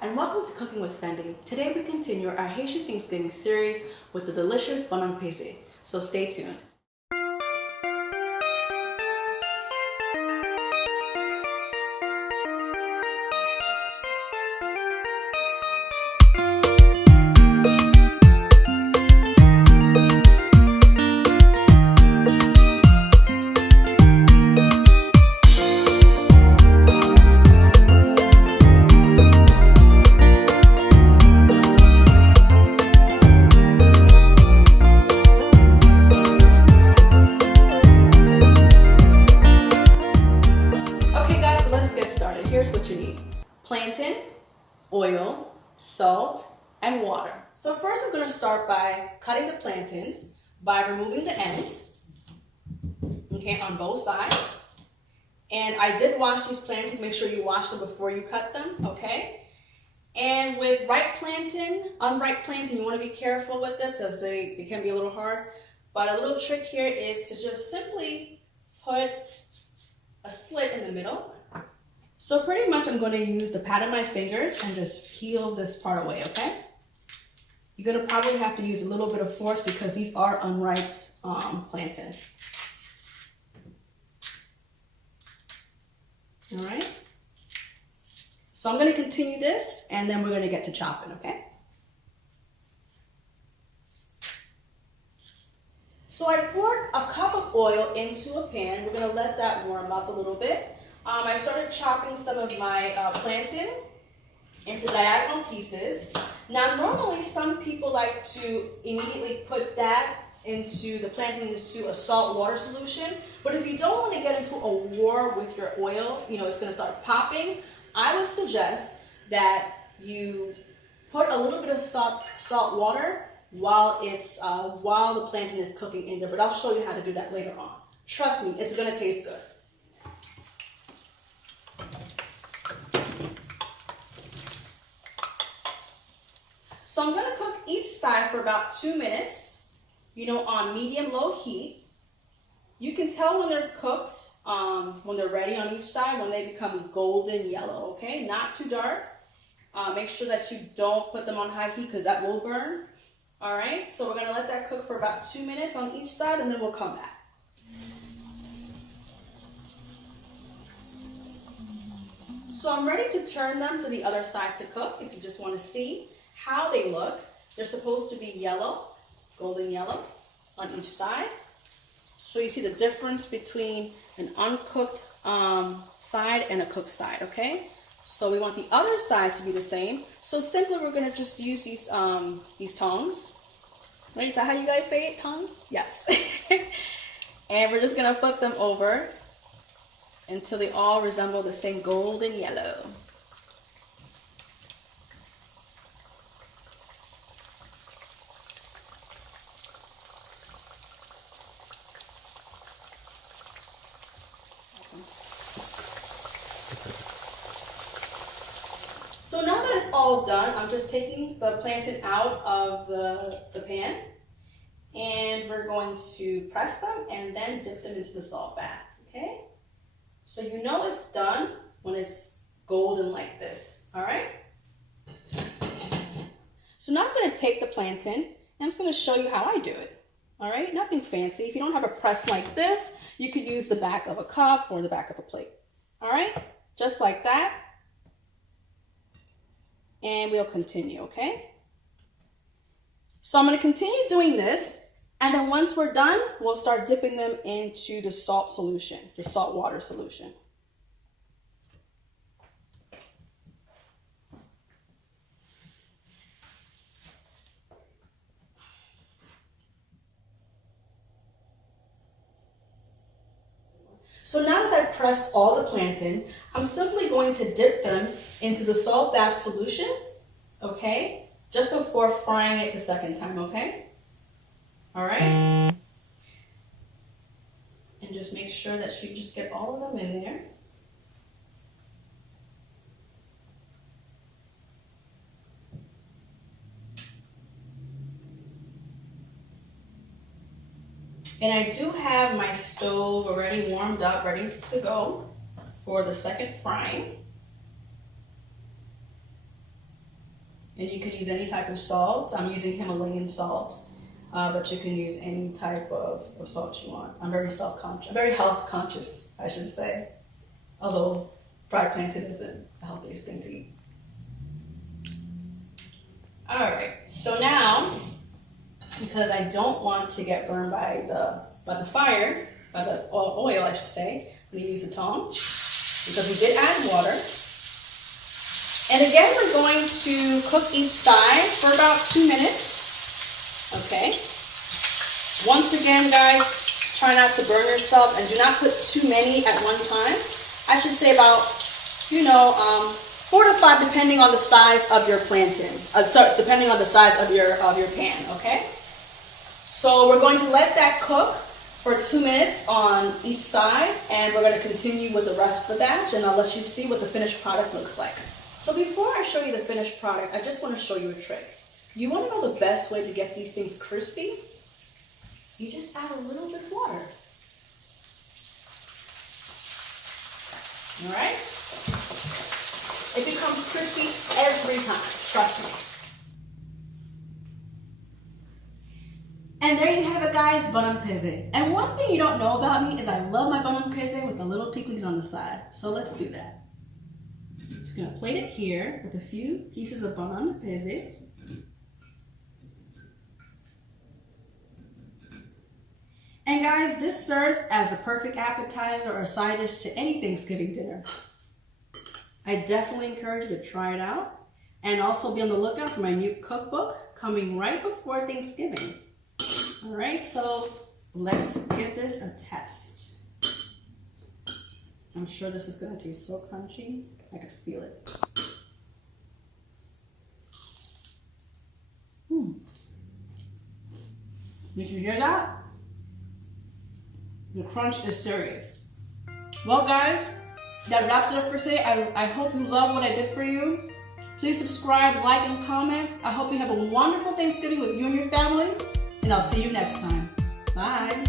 and welcome to Cooking with Fendi. Today we continue our Haitian Thanksgiving series with the delicious Peze. So stay tuned. Here's what you need: plantain, oil, salt, and water. So first I'm going to start by cutting the plantains by removing the ends, okay, on both sides. And I did wash these plantains. Make sure you wash them before you cut them, okay? And with ripe plantain, unripe plantain, you want to be careful with this because they can be a little hard. But a little trick here is to just simply put a slit in the middle. So pretty much I'm going to use the pad of my fingers and just peel this part away, okay? You're going to probably have to use a little bit of force because these are unripe plantain. All right? So I'm going to continue this and then we're going to get to chopping, okay? So I poured a cup of oil into a pan. We're going to let that warm up a little bit. I started chopping some of my plantain into diagonal pieces. Now, normally some people like to immediately put that into the plantain into a salt water solution. But if you don't want to get into a war with your oil, you know, it's going to start popping, I would suggest that you put a little bit of salt water while the plantain is cooking in there. But I'll show you how to do that later on. Trust me, it's going to taste good. So I'm going to cook each side for about 2 minutes, you know, on medium-low heat. You can tell when they're cooked, when they're ready on each side, when they become golden yellow, okay? Not too dark. Make sure that you don't put them on high heat because that will burn. All right, so we're going to let that cook for about 2 minutes on each side and then we'll come back. So I'm ready to turn them to the other side to cook if you just want to see how they look. They're supposed to be yellow, golden yellow on each side. So you see the difference between an uncooked side and a cooked side, okay? So we want the other side to be the same. So simply we're gonna just use these tongs. Right, is that how you guys say it, tongs? Yes. And we're just gonna flip them over until they all resemble the same golden yellow. So now that it's all done, I'm just taking the plantain out of the pan and we're going to press them and then dip them into the salt bath, okay? So you know it's done when it's golden like this, all right? So now I'm gonna take the plantain and I'm just gonna show you how I do it, all right? Nothing fancy. If you don't have a press like this, you could use the back of a cup or the back of a plate, all right? Just like that. And we'll continue, okay? So I'm going to continue doing this, and then once we're done, we'll start dipping them into the salt solution, the salt water solution. So now that I've pressed all the plantain, I'm simply going to dip them into the salt bath solution, okay? Just before frying it the second time, okay? All right? And just make sure that you just get all of them in there. And I do have my stove already warmed up, ready to go for the second frying. And you can use any type of salt. I'm using Himalayan salt, but you can use any type of salt you want. I'm very self-conscious, very health conscious, I should say. Although fried plantain isn't the healthiest thing to eat. All right, so now, because I don't want to get burned by the fire, by the oil, I should say, I'm gonna use the tongs because we did add water. And again, we're going to cook each side for about 2 minutes. Okay. Once again, guys, try not to burn yourself and do not put too many at one time. I should say about, 4 to 5, depending on the size of your plantain. Depending on the size of your pan. Okay. So we're going to let that cook for 2 minutes on each side, and we're going to continue with the rest of the batch, and I'll let you see what the finished product looks like. So before I show you the finished product, I just want to show you a trick. You want to know the best way to get these things crispy? You just add a little bit of water. All right? It becomes crispy every time, trust me. And there you have it, guys, bun peze. And one thing you don't know about me is I love my bun peze with the little pickles on the side. So let's do that. I'm just gonna plate it here with a few pieces of bun peze. And guys, this serves as a perfect appetizer or a side dish to any Thanksgiving dinner. I definitely encourage you to try it out, and also be on the lookout for my new cookbook coming right before Thanksgiving. All right, so let's give this a test. I'm sure this is gonna taste so crunchy. I could feel it. Did you hear that? The crunch is serious. Well, guys, that wraps it up for today. I hope you love what I did for you. Please subscribe, like, and comment. I hope you have a wonderful Thanksgiving with you and your family, and I'll see you next time. Bye.